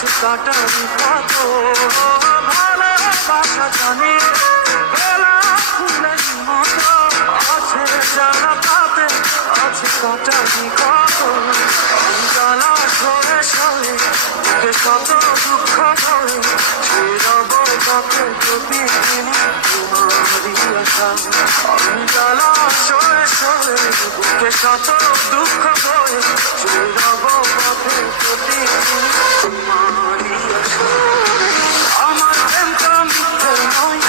আছে কাটারি কত ভালোবাসা জানি বেলা ফুলের মতো আছে যারা তাতে আছে কাটারি কত জ্বালা সরে সরে বুকে কত দুঃখ ধরে ফিরব কাকে যদি তোমারই আশা জ্বালা সরে সরে বুকে কত দুঃখ ধরে ফিরব কাকে যদি তোমারই আশা আমার প্রেমটা মিথ্যে নয়